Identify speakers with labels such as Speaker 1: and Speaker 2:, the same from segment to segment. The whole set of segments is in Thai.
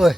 Speaker 1: อ้ย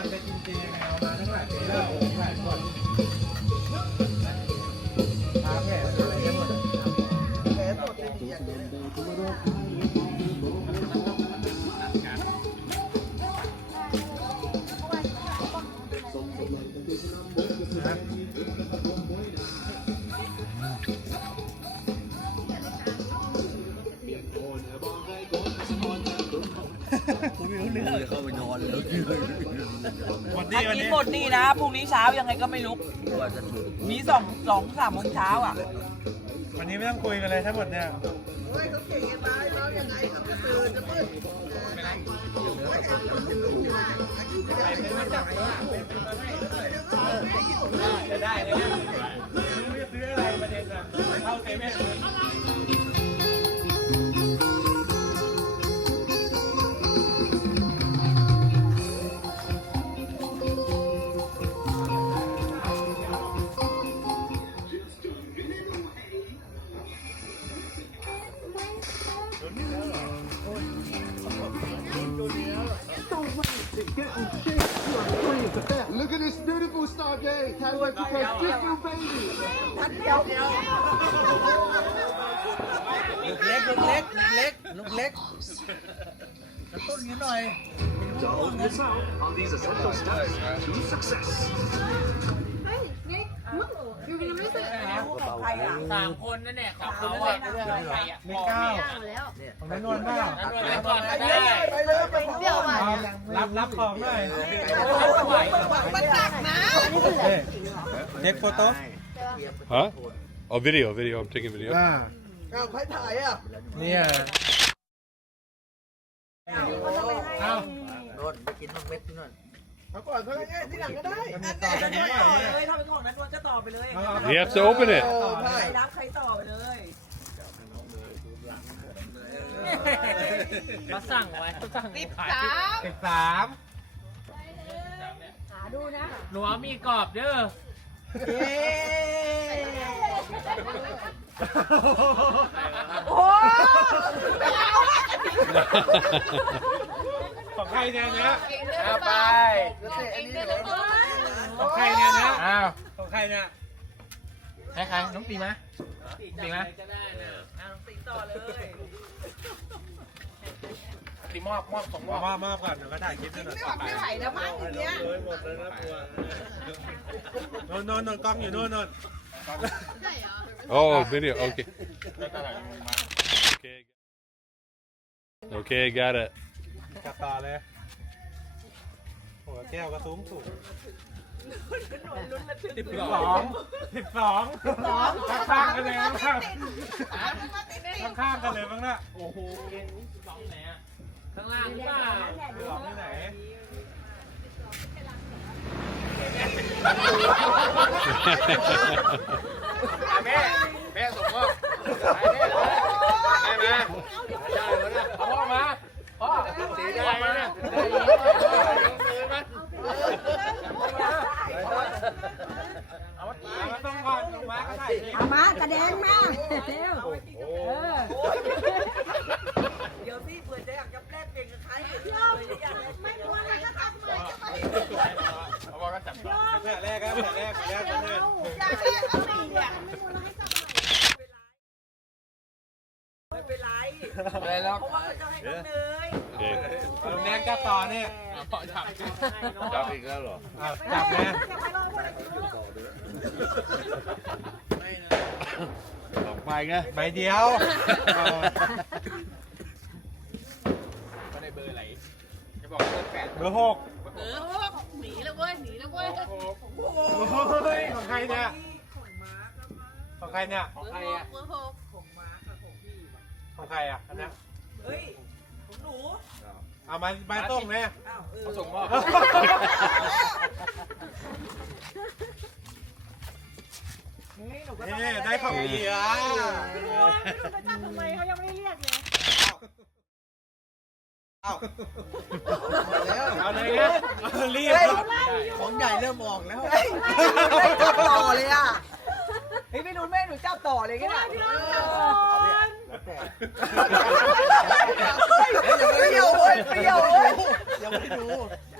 Speaker 2: อัน วันนี้หมด
Speaker 3: นี่นะพรุ่งนี้เช้ายังไงก็ไม่ลุกมีสองสองสามโมงเช้าอะ
Speaker 2: วันนี้ไม่ต้องคุยกันเลยทั้งหมดเนี่ยจะได้เลยนะไม่ซื้ออะไรประเด็นอะเข้าเซเว่น
Speaker 4: Look at this beautiful Stargate. Can't wait to catch this new baby.
Speaker 1: ลูกเล็กลูกเล็กลูกเล็กลูกเล็กกระตุ้นนิดหน่อย
Speaker 5: Don't miss out on these essential steps to success.
Speaker 3: ของใครอะ
Speaker 6: สามคนนั่นแหละของเขาอะใครอะ
Speaker 2: ไม่กล้า
Speaker 7: Yeah, well,
Speaker 2: ของนั้นนวลบ้า
Speaker 6: นั่นด้วยก่อนก็ได้
Speaker 7: Bill,
Speaker 2: รับรับของหน่อย
Speaker 3: มันหนักนะ
Speaker 2: เฮ้ยเช็คโฟโต้
Speaker 8: Huh? Oh, video, video. I'm taking video.
Speaker 2: อ่า
Speaker 1: เอาใครถ่ายอะ
Speaker 2: เนี่ย
Speaker 6: เอ้า
Speaker 1: โดนไปกินลูกเม็ดที่นั่น เอาก่อนเท่านั้นไงที่หลังก็ได้
Speaker 2: มันต่อจากนี้
Speaker 3: ต่อ
Speaker 2: เนี่ย
Speaker 3: เลยถ้าเป็นของนั้นนวลจะต่อไปเลย
Speaker 2: เอาเอา
Speaker 8: You have to open it.
Speaker 3: ใครรับใครต่อไปเลย
Speaker 6: มาสั่งไว้สั่งขาย
Speaker 2: สิบสาม
Speaker 6: หนูเอามีกรอบเด้อ
Speaker 3: โอ้
Speaker 2: ของ ใครเนี่ยนี้ย
Speaker 6: เอาไป
Speaker 2: ของใครเนี่ยนะ
Speaker 6: อ้าว
Speaker 2: ของใครเนี่ย
Speaker 6: ใครๆน้องตีมาตีมา
Speaker 3: อะติดต่อเลย
Speaker 6: ตีมอบมอบส่งมอบ
Speaker 2: มามอบก่อนเดี๋ยวก็ถ่ายคลิปด้วยหน่อย
Speaker 3: ไม่ไหวแล้วมั้งอย่างเงี้ย
Speaker 2: หมดเลยนะตัวโน่นโน่นโน่นกล้องอยู่โน่นโน่น
Speaker 8: Oh, video. Okay. Okay. Okay, got it.
Speaker 2: กลับต่อเลยโอ้แก้วก็สูงสูงสิบสองสิบสองข้างๆกันเลยมั้งข้างข้างๆกันเลยมั้งน่ะ
Speaker 6: โอ้โหสองไหนอะข้างล่างหรือเปล่า
Speaker 2: สองที่ไหน
Speaker 6: แม่แม่ส่งมอบแม่แม่ได้มาได้เอาพ่อมาพ่อสีได้มาได้เอามา
Speaker 2: เอามาต้องก่อนลงมาก็ถ่ายดิ
Speaker 7: เอามากระแดงมาเร็วเออ
Speaker 3: เดี๋ยวพี่เผื่อจะอยากจะแลกเปลี่ยนกับใครเดี๋ยวอยากแลกเปลี่ยน
Speaker 7: ไม่ควรอะไรก็ทำเลยจะไป
Speaker 6: เอาบอกกันจับ
Speaker 2: แผลแรกครับแผลแรกแผลแรกกันเลย
Speaker 7: อย่าให้เอาไปอย่าไม่ควรให้กลับ
Speaker 3: เป็นไร
Speaker 6: อะไรแล้ว
Speaker 3: เพราะว่าเขาจะให้น้องเนย
Speaker 8: Okay.
Speaker 2: ลุงแดงจับต่อเนี่ย
Speaker 6: พอจับจับอีกแล้วเหรอ
Speaker 2: อะจับนะ
Speaker 6: สองใบไง
Speaker 2: ใบเดียวเออ
Speaker 6: ไม่ได้เบอร์อะไรจะบอกเบอร์แปด
Speaker 2: เบอร์หก
Speaker 7: เออหนีแล้วเว้ยหนีแล้วเว้ย
Speaker 2: โอ้ยของใครเนี่ยของใครเนี่ย
Speaker 6: ของใครอะ
Speaker 7: เบอร์หก
Speaker 2: ของ ใครอะอันเนี้ย
Speaker 3: เฮ้ยของหนู
Speaker 2: เอามามาส่งเนี่ย
Speaker 3: อ้าวเออ
Speaker 6: เขาส่งมอบ
Speaker 3: นี่หนูก็
Speaker 2: นี่
Speaker 3: ต้อง
Speaker 2: ได้ของดีอะ
Speaker 7: ประจันทำไมเขายังไม่ได้เรียกเลย
Speaker 1: แล้ว
Speaker 2: เอาเลยนะเอารีบ
Speaker 1: ของใหญ่เริ่มออกแล้ว
Speaker 3: เฮ้ยไม่จับต่อเลยอะเฮ้ยไม่รู้แม่หนูจับต่อเลยกันอะ
Speaker 7: พี่น้องจับก่อน แต่
Speaker 3: เปรี้ยวเว้ยเปรี้ยวเว้ย
Speaker 1: ยังไม่ดู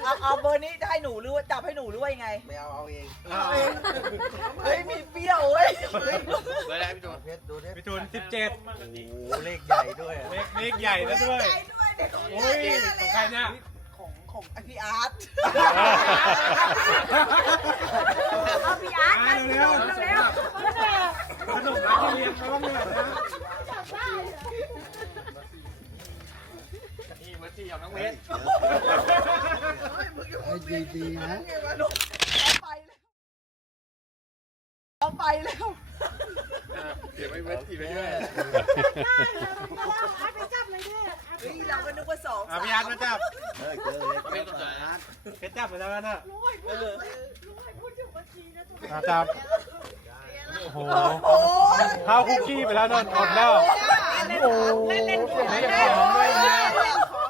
Speaker 3: เอาเอาเบอร์นี้จะให้หนูหรือว่าจับให้หนูหรือว่ายังไง
Speaker 1: ไม่เอาเอาเอง
Speaker 3: เอาเองเฮ้ยมีเปรี้ยวเว้ย
Speaker 6: เบอร์อะไรพี่โจ
Speaker 1: เพชรดูเพชร
Speaker 2: พี่ทูนสิบเจ็ด
Speaker 1: โอ้โหเลขใหญ่ด้วยอะ
Speaker 2: เลขเลขใหญ่แล้วด้วย
Speaker 3: ใจด้วยเด็กของ
Speaker 2: โอ้ยของใครเนี่ย
Speaker 3: ของของไอพี่อาร์ต
Speaker 7: เอาพี่อาร์ต
Speaker 2: มาเร็ว
Speaker 7: เร็ว
Speaker 2: ๆขนมร้านที่เลี้ยงเขาบ้างเนี่ยนะ
Speaker 6: นี่เบอร์สี่ของน้องเวส
Speaker 1: ให้ดีๆนะ
Speaker 3: เอาไปแล้ว
Speaker 6: เก็บไว้เบอร์สี่ไปด้วย
Speaker 7: ไปจับเลยเนี่ยอาร์ต
Speaker 3: เฮ้ยเราก็นึกว่าสอง
Speaker 2: อะพี่อาร์ตมาจับ
Speaker 1: เออเจอเลย
Speaker 6: ไม่ต้องจ่ายนะ
Speaker 2: เพชรจับไปแล้วนะ
Speaker 7: รวยพูดรวยพูดถึงบัญชีนะตัว
Speaker 2: อะจับโอ้โห
Speaker 3: โอ้ย
Speaker 2: ข้าวคุกกี้ไปแล้วนั่นอดแล้วโอ้โหไม่ได้ของด้วยเนี่ย
Speaker 7: ของละ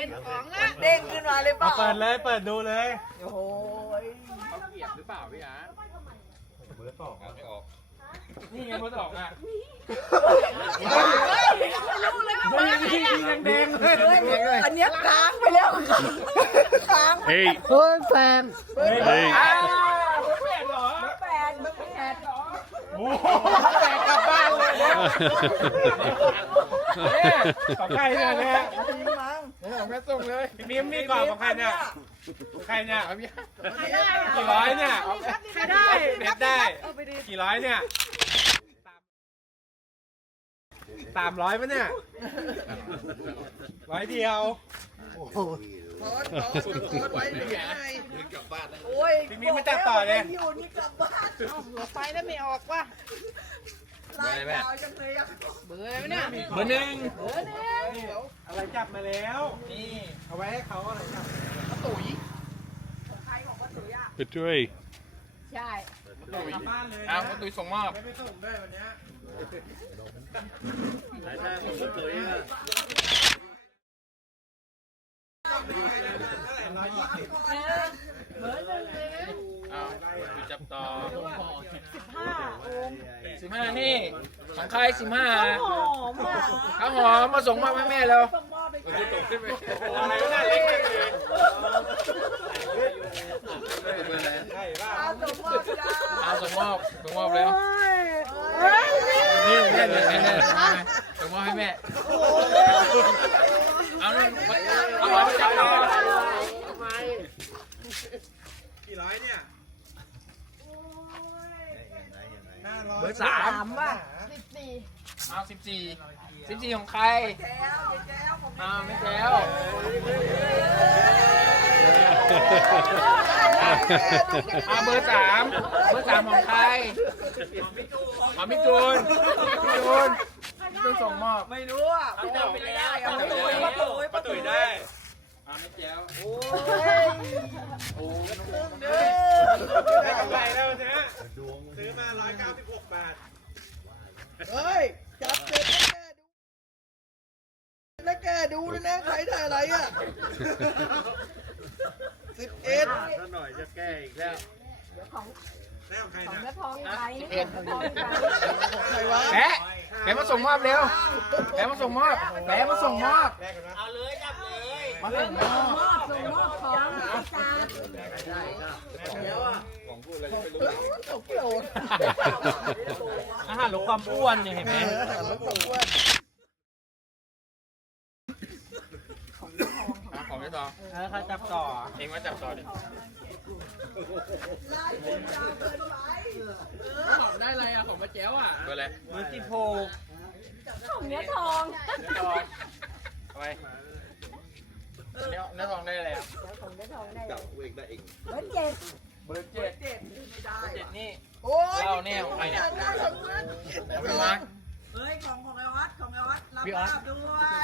Speaker 7: เอ้ยของละ
Speaker 3: เด้งขึ้นมาเลยเป
Speaker 2: มา
Speaker 3: ล่า
Speaker 2: เปิดเลยเปิดดูเลย
Speaker 3: โอ้โหย
Speaker 6: เขาเกียบหรือเปล่าพี่อาร์ต
Speaker 2: เบอร์สอง
Speaker 6: ไม่ออก นี่ไงเบอร์สองอะ
Speaker 7: รู้เลยว่ามาไหนน่ะ
Speaker 2: ยังแดงเลย
Speaker 3: เฮ้ยอันเนี้ยค้างไปแล้วค้าง
Speaker 8: Hey,
Speaker 1: เฮ้ยแฟน
Speaker 8: hey.
Speaker 2: อ้าวเบอร์แปดเหรอ
Speaker 3: แปดมันแปดเหรอ
Speaker 2: โอ้โหแตกกลับบ้านเลยเนี่ยเนี่ยของใครเนี่ยเนี่ย
Speaker 3: จริงมั้ง
Speaker 6: แม่ส่งเลย
Speaker 2: พี่มิ้มนี่กรอบของใครเนี่ยของใครเนี่ย
Speaker 6: เอาพี่
Speaker 7: ใครได้
Speaker 2: กี่ร้อยเนี่ย
Speaker 7: ใครได้
Speaker 2: เน็ตได้กี่ร้อยเนี่ยสามร้อยปะเนี่ยร้อยเดียว
Speaker 1: โอ้โห
Speaker 3: โอ้ย
Speaker 2: พี่มิ้มมาจับต่อเลย
Speaker 3: อยู่นี่กลับบ้าน
Speaker 7: หัวไฟแล้วไม่ออกว่ะ
Speaker 3: ลายยาวจังเลยอะ
Speaker 7: เบื่อไหมเนี่ย
Speaker 6: เบอร์หนึ่ง
Speaker 2: อะไรจับมาแล้ว นี่ เอาไว้ให้เขาอะไรจับ
Speaker 3: ใครของป้าตุ๋ยอะ
Speaker 8: Betray.
Speaker 7: ใช่
Speaker 2: กลับบ้านเลย
Speaker 6: อ้า
Speaker 2: นะ
Speaker 6: วตุ้ยส่งมอบ
Speaker 2: ไม่ไปส่งด้วยวันเนี้ย
Speaker 6: อ้าวตุ้ยจับต่อ
Speaker 7: ห้าองค์
Speaker 6: สิบห้านี่ของใครสิบห้า
Speaker 7: หอมอะ
Speaker 6: ข้าวหอมมาส่งมอบให้แม่แล้ว
Speaker 3: ต้องมอบไป
Speaker 6: จะตกขึ้นไป
Speaker 2: อะไรก็ได้เล็กเลย
Speaker 6: ใช่ป่ะ
Speaker 3: เอาสมมอบจ้า
Speaker 6: เอาส่งมอบส่งมอบแล้ว
Speaker 7: เฮ้ย
Speaker 6: นี่แม่เนี่ยแม่เนี่ยส่งมอบให้แม่เอาเลยเอาหอมไปจับต่อ
Speaker 2: กี่ร้อยเนี่ยห้าร้อย
Speaker 6: เบอร์สาม
Speaker 3: ว่ะ
Speaker 7: สิบสี่
Speaker 6: เอา สิบสี่สิบสี่ของใคร
Speaker 3: แก้วแก้วของ
Speaker 6: อ้าวไม่แล้วอาเบอร์สามเบอร์สามของใครของพี่จูนพี่จูนพี่จูนส่งมอบ
Speaker 3: ไม่รู้อะพี่ตุ๋ยไม่ได้อะป้าตุ๋ยป้าตุ๋ย
Speaker 2: ป้าตุ๋ยได้
Speaker 6: อาไม่แจ๋ว
Speaker 3: โอ้ย
Speaker 6: โอ้
Speaker 3: เด้อ
Speaker 2: ได้กำไรแล้วนะซื้อมา196บาท
Speaker 1: เฮ้ย จับเสร็จแล้วแกดูแล้วแกดูด้วยนะใครได้อะไรอะสิบเอ็ด
Speaker 2: ถ้าหน่อยจะแก้อีกแล้วได้ของใคร
Speaker 7: ของ
Speaker 2: นะ
Speaker 7: เนื้อทองอีกใบนี่ของเนื้อทองอีกใบ
Speaker 1: ใครวะ
Speaker 6: แพ้แพ้มาส่งมอบเร็วแพ้มาส่งมอบแพ้มาส่งมอบ
Speaker 2: แลกกันนะ
Speaker 6: มาส่งมอบ
Speaker 7: มอบ ส่งมอบของอา จารย์
Speaker 2: แลกกันอาหารลดความอ้วนเนี่ยเห็นไหม
Speaker 6: ของพี่ตอง
Speaker 2: เออใครจับต่อ
Speaker 6: เองมาจับต่อดิได้อะไรอะของมาแจ้วอะเบอร์อะไร
Speaker 2: มือสิบหก
Speaker 7: ของเนื้อทอง
Speaker 6: เนื้อทองทำไมเนื้อเนื้อทองได้อะไรอะ
Speaker 7: ของเนื้อทองได้
Speaker 4: จับเวกได้เอง
Speaker 7: เบอร์เจ็ด
Speaker 6: เบอร์เจ็ด
Speaker 3: เจ็ดไม่ได้
Speaker 6: เจ็ดนี่
Speaker 3: โอ้ย
Speaker 6: เราเนี่ยของใครเนี่ยของพี่มาร์ค
Speaker 3: เฮ้ยของของไอ้วัดของไอ้วัดรับ
Speaker 6: พี่ออส
Speaker 3: ภาพด้วย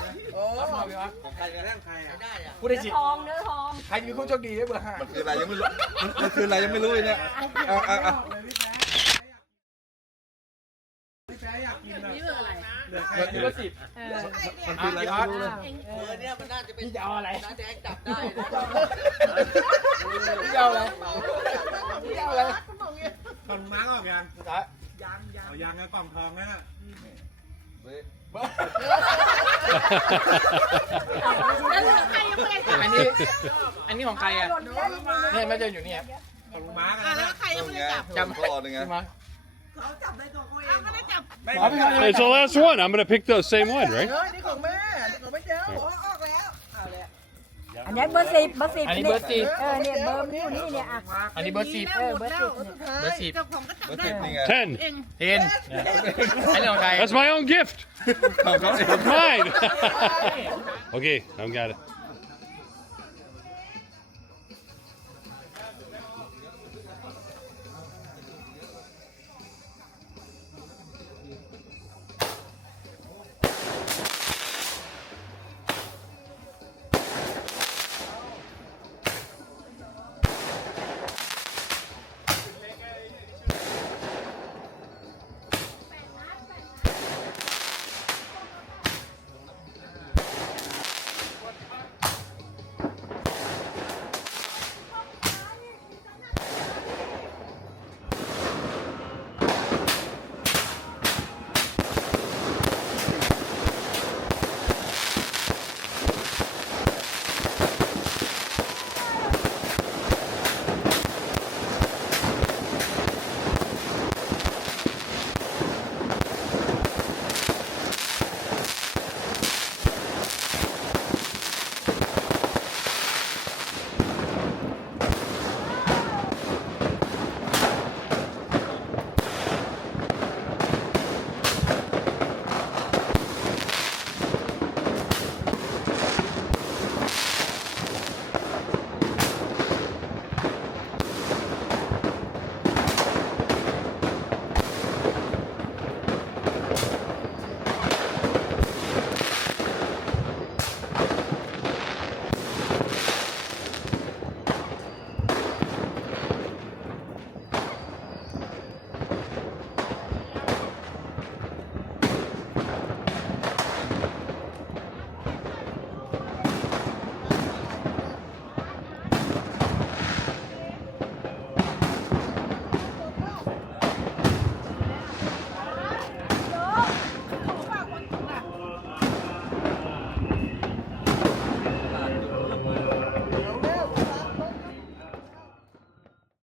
Speaker 6: รับมาพี่มาร์ค
Speaker 1: ใครกระทั่งใครอะ
Speaker 3: ได้อะ
Speaker 6: พูดได้
Speaker 7: เนื้
Speaker 6: สิ
Speaker 7: อทองเนื้อทอง
Speaker 6: ใครมีผู้โชคดีได้เบอร์ห้า
Speaker 4: มันคืออะไรยังไม่รู้ มันคืออะไรยังไม่รู้เลยเนี่ยเอาเอาเอา
Speaker 2: พี่แป๊ะอยากกินแบบ
Speaker 7: นี่ เบอร์อะไร
Speaker 2: เหลือ
Speaker 6: เบอร์
Speaker 2: แค่
Speaker 6: เบอร์สิบ
Speaker 7: เออ
Speaker 6: มันคืออะไรไม่รู้เลย
Speaker 3: เออเนี่ยมันน่าจะเป็น
Speaker 2: พี่จะเอาอะไร
Speaker 3: น้าแดงจับได้นะ
Speaker 6: พี่เอาอะไรพี่เอาอะไร
Speaker 2: กล่องมาร์กออกยัง
Speaker 6: สุดท้าย
Speaker 3: ยังยัง
Speaker 2: เอายังไงกล่องทองนั่นน่ะ
Speaker 7: แล้วเหลือใครยังไม่ได้จับ
Speaker 6: อันนี้ อันนี้ของใครอะ
Speaker 7: หล่นได้ยังไง
Speaker 6: เนี่ยไม่จะอยู่เนี่ย
Speaker 2: ของมาร์กอะนะ
Speaker 6: จำ
Speaker 4: พ่อหนึ่งไง
Speaker 6: พี่มาร์ค
Speaker 3: เขาจับได้ตัวเขาเองไม่ได้จับ
Speaker 6: อ๋อพี่มาร์ค
Speaker 8: It's the last one. I'm gonna pick the same one, right?
Speaker 3: เฮ้ยนี่ของแม่นี่ของไม่เจ้าโอ้ออกแล้วเอาแล้ว
Speaker 7: อันนี้เบอร์สิบเบอร์สิบ
Speaker 6: อันนี้เบอร์สิบ
Speaker 7: เออเนี่ยเบอร์นี่นี่เนี่ยอะ
Speaker 6: อันนี้เบอร์สิบ
Speaker 7: เออเบอร์สิบเนี่ย
Speaker 6: เบอร์สิบ
Speaker 4: เบอร์สิบนี่ไง
Speaker 8: Ten.
Speaker 6: เห็นอันนี้ของใคร
Speaker 8: That's my own gift.
Speaker 4: ของเขาเอง
Speaker 8: Mine. okay, I've got it.